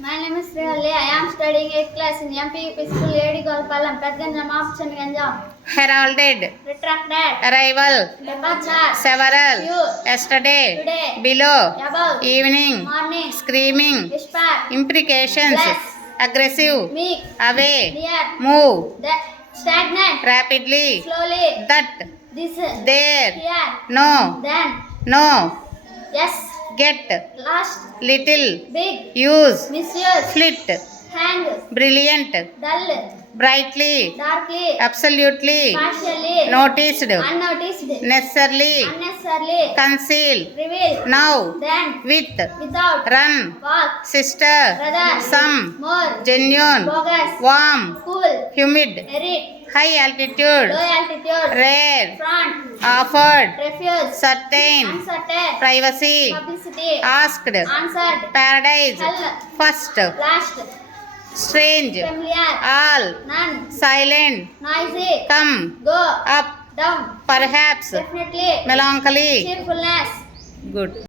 My name is Srihalli. I am studying 8th class in MPUP School, Edi Golpalam, Pedganjam of Changanjam. Heralded, Retracted, arrival, departure, several, few, yesterday, today, below, above, evening, morning, screaming, whisper, imprecations, bless, aggressive, meek, away, near, move, stagnant, rapidly, slowly, that, this, there, here, no, then, no, yes, get, last, little, big, use, misuse, flit, hang, brilliant, dull, brightly, darkly, absolutely, partially, noticed, unnoticed, necessarily, unnecessarily, conceal, reveal, now, then, with, without, run, walk, sister, brother, some, more, genuine, bogus, warm, cool, humid, merit, high altitude, low altitude, rare, front, offered, refuse, certain, uncertain, privacy, publicity, asked, answered, paradise, hell, first, last, strange, familiar, all, none, silent, noisy, come, go, up, down, perhaps, definitely, melancholy, cheerfulness. good.